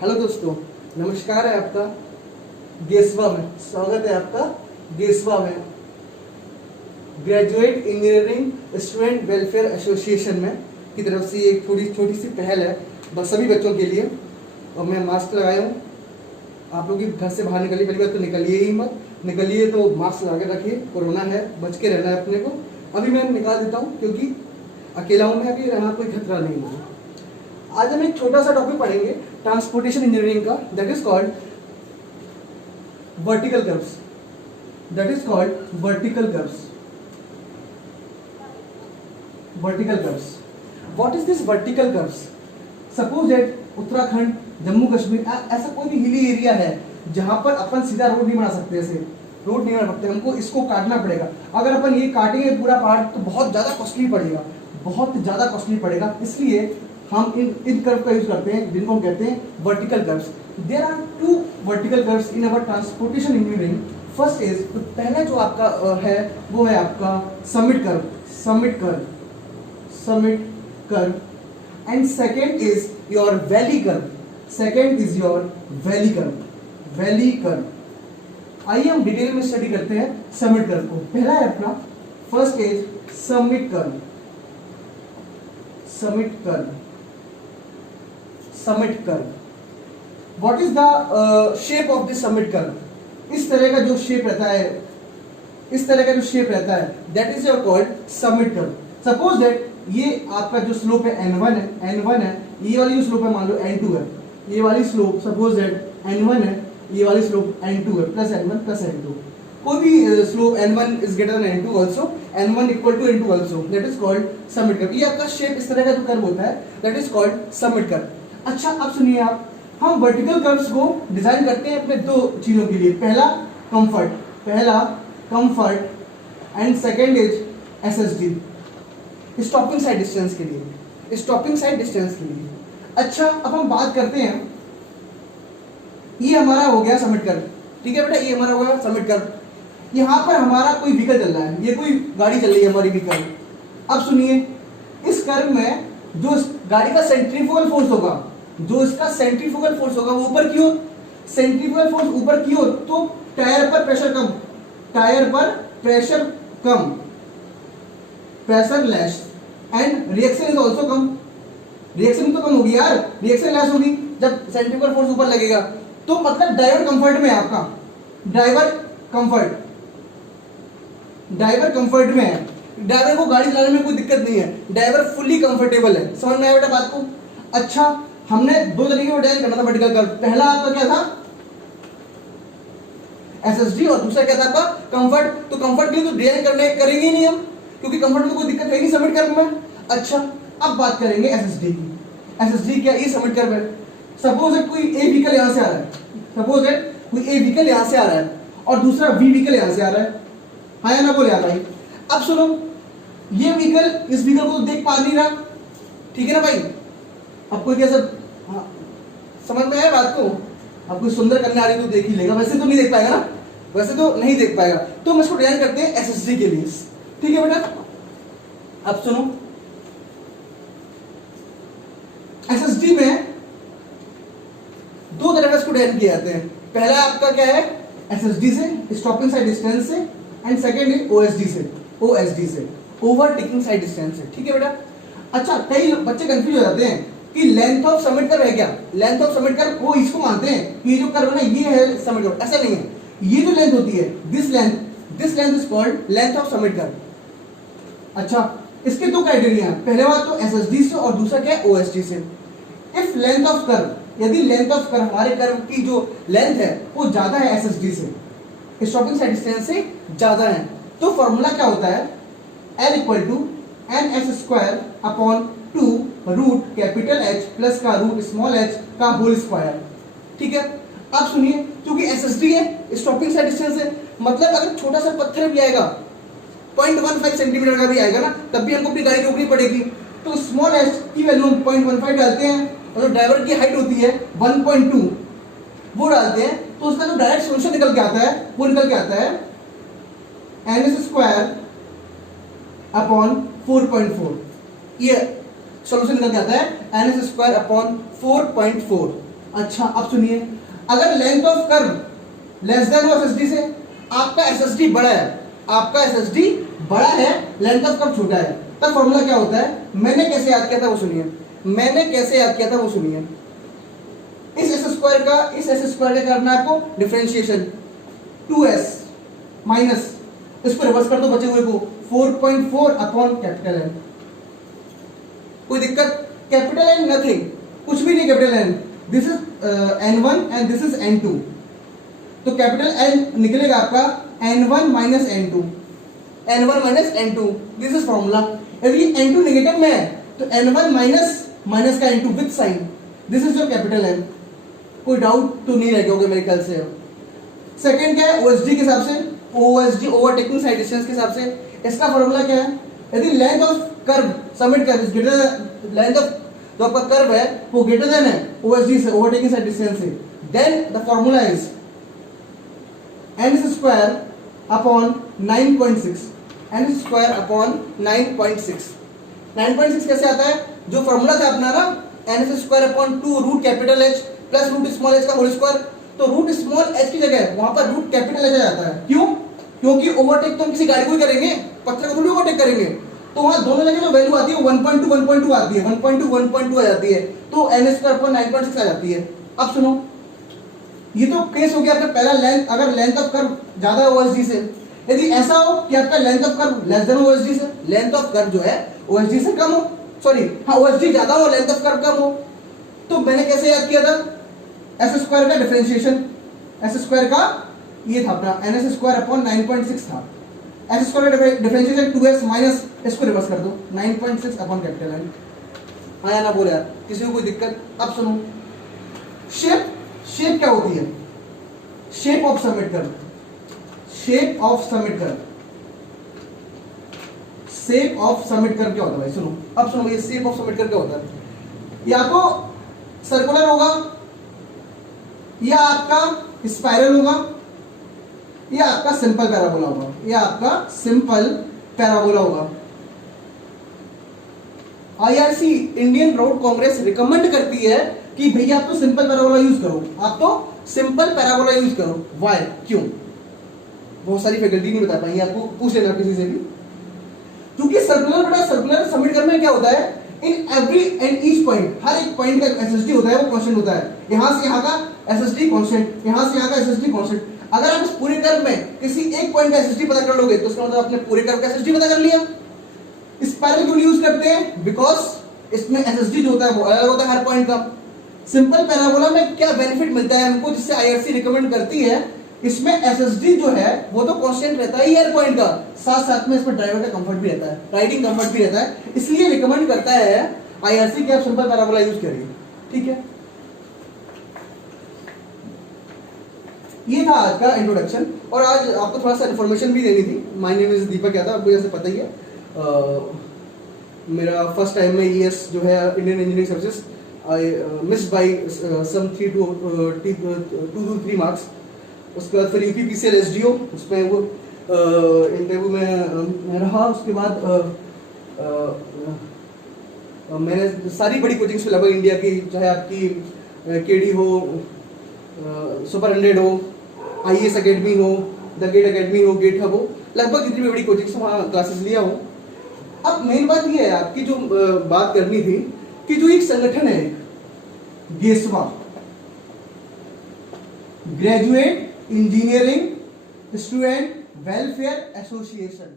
Hello दोस्तों, नमस्कार है आपका गेसवा में। स्वागत है आपका गेसवा में, graduate engineering student welfare association में की तरफ से एक थोड़ी छोटी सी पहल है बस सभी बच्चों के लिए। और मैं मास्क लगाया हूँ। आप लोग घर से बाहर निकलिए, पहली बात तो निकलिए ही मत, निकलिए तो मास्क लगा के रखिए, कोरोना है, बच के रहना है अपने को। अभी मैं निकाल देता हूँ क्योंकि अकेला हूँ मैं, अभी यहाँ कोई खतरा नहीं है। आज हम एक छोटा सा टॉपिक पढ़ेंगे ट्रांसपोर्टेशन इंजीनियरिंग का, that is called vertical curves. That is called vertical curves. Vertical curves, what is this vertical curves? Suppose that Uttarakhand, Jammu Kashmir, ऐसा कोई भी हिली एरिया है जहां पर अपन सीधा रोड नहीं बना सकते, ऐसे रोड नहीं बना सकते, हमको इसको काटना पड़ेगा। अगर अपन ये काटेंगे पूरा पहाड़ तो बहुत ज्यादा कॉस्टली पड़ेगा, बहुत ज्यादा कॉस्टली पड़ेगा। इसलिए हम इन कर्व का यूज करते हैं जिनको हम कहते हैं vertical curves. There are two vertical curves in our transportation engineering. First is, तो पहला जो आपका है वो है आपका summit curve, summit curve, summit curve. And second is your valley curve, second is your valley curve, valley curve. आइए हम डिटेल में स्टडी करते हैं समिट कर्व को। पहला है अपना first is summit curve, summit curve, summit curve. What is the shape of this summit curve? इस तरह का जो शेप रहता है, इस तरह का जो शेप रहता है, that is your called summit curve. Suppose that ये आपका जो स्लोप है n1 है, n1 है, ये वाली जो स्लोप है मान लो n2 है, ये वाली स्लोप सपोज दैट n1 है, ये वाली स्लोप n2 है, प्लस n1 प्लस n2। कोई भी slope n1 is greater than n2 also, n1 equal to n2 also, that is called summit curve. ये आपका शेप इस तरह का जो कर्व होता है that is called summit curve. अच्छा, अब सुनिए आप, हम वर्टिकल कर्व्स को डिजाइन करते हैं अपने दो चीजों के लिए। पहला कंफर्ट, पहला comfort, and second is SSD, stopping side distance के लिए, स्टॉपिंग साइड डिस्टेंस के लिए। अच्छा, अब हम बात करते हैं, ये हमारा हो गया समिट कर्व, ठीक है बेटा, ये हमारा हो गया समिट कर्व। यहां पर हमारा कोई व्हीकल चल रहा है, ये कोई गाड़ी चल रही है हमारी व्हीकल। अब सुनिए, इस कर्व में जो गाड़ी का सेंट्रीफ्यूगल फोर्स होगा, जो इसका सेंट्रीफ्यूगल फोर्स होगा वो ऊपर की ओर, सेंट्रीफ्यूगल फोर्स ऊपर की ओर, तो टायर पर प्रेशर कम, टायर पर pressure come, pressure less, and reaction is also come. Reaction तो कम होगी यार, रिएक्शन लेस होगी जब सेंट्रीफ्यूगल फोर्स ऊपर लगेगा। तो मतलब ड्राइवर कंफर्ट में है आपका, ड्राइवर कंफर्ट, ड्राइवर कंफर्ट में है, ड्राइवर को गाड़ी चलाने में कोई दिक्कत नहीं है, ड्राइवर फुल्ली कंफर्टेबल है। समझ में आया बेटा बात को? अच्छा, हमने दो तरीके में डिजाइन करना था वर्टिकल कर्व। पहला आपका क्या था? एसएसडी, और दूसरा क्या था आपका? कंफर्ट। तो कंफर्ट के लिए तो डिजाइन करेंगे ही नहीं हम, क्योंकि कंफर्ट में कोई दिक्कत है नहीं समिट कर्व में। अच्छा, अब बात करेंगे एसएसडी की। एसएसडी क्या? ये समिट कर्व है। सपोज दैट कोई ए व्हीकल यहां से आ रहा है, सपोज दैट कोई ए व्हीकल यहां से आ रहा है और दूसरा बी व्हीकल यहां से आ रहा है, हाँ या ना बोले यार भाई? अब सुनो, ये व्हीकल इस व्हीकल को देख पा नहीं रहा, ठीक है ना भाई? अब कोई कैसे, हाँ, समझ में आया बात को? अब कोई सुंदर कन्या आ रही तो देख ही लेगा, वैसे तो नहीं देख पाएगा ना, वैसे तो नहीं देख पाएगा। तो हम इसको डिजाइन करते हैं एसएसडी के लिए, ठीक है बेटा? अब सुनो, एसएसडी में दो तरह का इसको डिजाइन किए जाते हैं। पहला आपका क्या है? एसएसडी से, स्टॉपिंग साइड डिस्टेंस से, एंड सेकेंड इज ओएसडी से, ओएसडी से, ओवरटेकिंग साइड डिस्टेंस से, ठीक है बेटा? अच्छा, कई बच्चे कंफ्यूज हो जाते हैं कि लेंथ ऑफ समिट कर्व है क्या? लेंथ ऑफ समिट कर्व वो इसको मानते हैं कि ये जो कर्व है ना ये है समिट कर्व। ऐसा नहीं है, ये जो लेंथ होती है, this length is called length of summit curve. अच्छा, इसके दो क्राइटेरिया हैं, पहले बात तो एसएसडी से और दूसरा क्या है? ओएसडी से। इफ लेंथ ऑफ कर्व, यदि लेंथ ऑफ कर्व, हमारे कर्व की जो लेंथ है वो ज्यादा है एसएसडी से, स्टॉपिंग साइड डिस्टेंस से ज्यादा है, तो फॉर्मूला क्या होता है? L equal to NS square upon 2 root capital H plus का रूट स्मॉल h का होल स्क्वायर, ठीक है? अब सुनिए, क्योंकि एसएसडी है, स्टॉपिंग साइड डिस्टेंस है, मतलब अगर छोटा सा पत्थर भी आएगा 0.15 सेंटीमीटर का भी आएगा ना, तब भी हमको अपनी गाड़ी रोकनी पड़ेगी। तो स्मॉल h की वैल्यू 0.15 डालते हैं और जो ड्राइवर की हाइट होती है 1.2 वो डालते हैं, तो उसका जो डायरेक्ट सोल्यूशन निकल के आता है वो निकल के आता है NS स्क्वायर अपॉन 4.4। ये सॉल्यूशन निकल के आता है NS स्क्वायर अपॉन 4.4। अच्छा अब सुनिए, अगर length of curve less than हो एसएसडी से, आपका एसएसडी बड़ा है, आपका एसएसडी बड़ा है, लेंथ ऑफ कर्व छोटा है, तब फॉर्मूला क्या होता है? मैंने कैसे याद किया था वो सुनिए, मैंने कैसे याद किया था वो सुनिए। इस एस स्क्वायर का करना है आपको डिफरेंशिएशन, 2s माइनस, इसको रिवर्स कर दो बचे हुए को, 4.4 अपॉन कैपिटल एन। कोई दिक्कत? कैपिटल एन नथिंग, कुछ भी नहीं capital N, this is n1 and this is n2, तो कैपिटल एन निकलेगा आपका n1 minus n2, n1 minus n2, this is formula. यदि n2 नेगेटिव में है तो n1 माइनस माइनस का n2 with sign, this is your capital N. कोई doubt तो नहीं रह गया होगा मेरे ख्याल से। सेकंड क्या है? ओएसडी के हिसाब से, ओएसडी ओवरटेकिंग साइड डिस्टेंस के हिसाब से, इसका फॉर्मूला क्या है? यदि length of curve summit curve is greater, length of जो आपका कर्व है वो ग्रेटर देन है ओएसडी से, ओवरटेकिंग साइड डिस्टेंस से, then the formula is n square upon 9.6, n square upon 9.6। 9.6 कैसे आता है? जो फॉर्मूला था अपना ना, n square upon 2 root capital H plus root small h का होल स्क्वायर, तो रूट स्मॉल h की जगह वहां पर रूट कैपिटल H आ जाता है। क्यों? क्योंकि ओवरटेक तो हम किसी गाड़ी को ही करेंगे, पत्थर को थोड़ी ओवरटेक करेंगे, तो वहां दोनों जगह जो वैल्यू आती है 1.2 आती है, 1.2 आ जाती है, तो n स्क्वायर अपॉन 9.6 आ जाती है। अब सुनो, ये तो केस हो गया आपका पहला, लेंथ, अगर लेंथ ऑफ कर्व ज्यादा है ओएसडी से। यदि ऐसा हो कि आपका length of curve less than OSD से, लेंथ ऑफ कर्व जो है ओएसडी से कम हो, सॉरी हाँ ओएसडी ज्यादा हो, लेंथ ऑफ कर्व कम हो, तो मैंने कैसे याद किया था? एस स्क्वायर का डिफरेंशिएशन, एस स्क्वायर का ये था अपना एन स्क्वायर अपॉन 9.6 था, एस स्क्वायर का डिफरेंशिएशन 2s माइनस, इसको रिवर्स कर दो 9.6 अपॉन कैपिटल एन। आया ना बोले यार, किसी को कोई दिक्कत? अब सुनो, शेप क्या होती है? Shape of summit curve, shape of summit curve, shape of summit curve क्या होता है भाई? सुनो, अब सुनो ये शेप ऑफ समिट कर्व क्या होता है? या तो सर्कुलर होगा, या आपका स्पाइरल होगा, या आपका सिंपल पैराबोला होगा, या आपका सिंपल पैराबोला होगा। IRC Indian road Congress recommend करती है कि भैया आप तो सिंपल पैराबोला यूज करो, आप तो सिंपल पैराबोला यूज करो। वाई? क्यों? बहुत सारी फैकल्टी नहीं बता पाएंगे आपको, पूछ लेना किसी से भी। क्योंकि सर्कुलर समिट करने में क्या होता है, in every and each point, हर एक पॉइंट का एसएसडी होता है, वो कांस्टेंट होता है। यहां से यहां का एसएसडी कांस्टेंट, यहां से यहां का एसएसडी कांस्टेंट। अगर आप इस पूरे कर्व में किसी एक पॉइंट का एसएसडी पता कर लोगे तो उसका मतलब आपने पूरे कर्व का एसएसडी पता कर लिया। स्पाइरल क्यों यूज करते हैं? बिकॉज इसमें एसएसडी जो होता है वो अलग होता है हर पॉइंट का। सिंपल पैराबोला में क्या बेनिफिट मिलता है हमको, जिससे आईआरसी रिकमेंड करती है, इसमें एसएसडी जो है वो तो कांस्टेंट रहता है हर पॉइंट का, साथ साथ में इसमें ड्राइवर का कंफर्ट भी रहता है, राइडिंग कंफर्ट भी रहता है, इसलिए रिकमेंड करता है आईआरसी कि आप सिंपल पैराबोला यूज करिए। ठीक है, ये था आज का इंट्रोडक्शन। और आज आपको थोड़ा सा इन्फॉर्मेशन भी देनी थी। My name is Deepak Yadav, आपको जैसे पता ही है, मेरा फर्स्ट टाइम में ईएस जो है Indian engineering services, I missed by some 3 to 3 marks. उसके बाद फिर यूपीपीसीएल एसडीओ, उसमें वो इंटरव्यू में रहा। उसके बाद मैंने सारी बड़ी कोचिंग्स लगभग इंडिया की, चाहे आपकी केडी हो, सुपर 100 हो, आईएएस एकेडमी हो, द गेट एकेडमी हो, गेट हब हो, लगभग जितनी भी बड़ी कोचिंग्स वहाँ क्लासेस लिया हूँ। अब मेन बात ये है आपकी जो बात करनी थी कि जो एक संगठन है गेसवा, graduate engineering student welfare association,